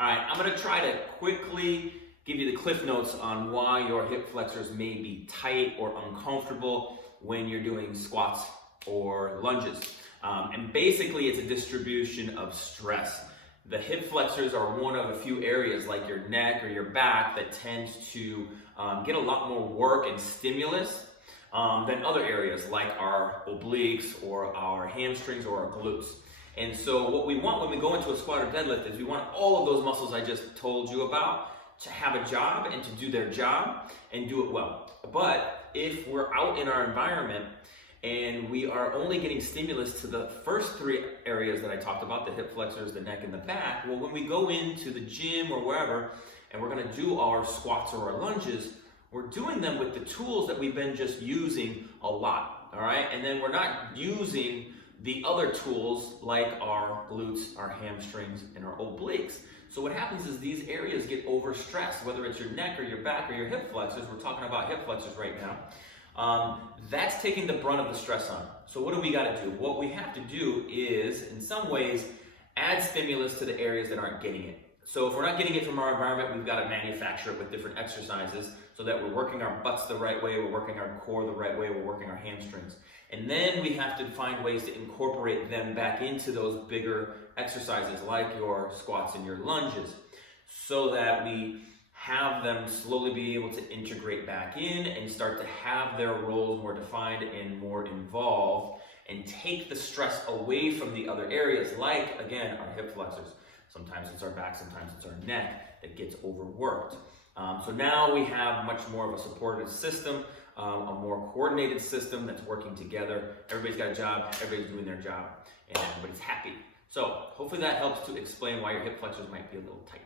All right, I'm gonna try to quickly give you the cliff notes on why your hip flexors may be tight or uncomfortable when you're doing squats or lunges. And basically, it's a distribution of stress. The hip flexors are one of a few areas like your neck or your back that tends to get a lot more work and stimulus than other areas like our obliques or our hamstrings or our glutes. And so what we want when we go into a squat or deadlift is we want all of those muscles I just told you about to have a job and to do their job and do it well. But if we're out in our environment and we are only getting stimulus to the first three areas that I talked about, the hip flexors, the neck, and the back, well, when we go into the gym or wherever and we're gonna do our squats or our lunges, we're doing them with the tools that we've been just using a lot, all right? And then we're not using the other tools like our glutes, our hamstrings, and our obliques. So what happens is these areas get overstressed, whether it's your neck or your back or your hip flexors. We're talking about hip flexors right now. That's taking the brunt of the stress on. So what do we gotta do? What we have to do is, in some ways, add stimulus to the areas that aren't getting it. So if we're not getting it from our environment, we've got to manufacture it with different exercises so that we're working our butts the right way, we're working our core the right way, we're working our hamstrings. And then we have to find ways to incorporate them back into those bigger exercises like your squats and your lunges so that we have them slowly be able to integrate back in and start to have their roles more defined and more involved and take the stress away from the other areas like, again, our hip flexors. Sometimes it's our back, sometimes it's our neck that gets overworked. So now we have much more of a supportive system, a more coordinated system that's working together. Everybody's got a job, everybody's doing their job, and everybody's happy. So hopefully that helps to explain why your hip flexors might be a little tight.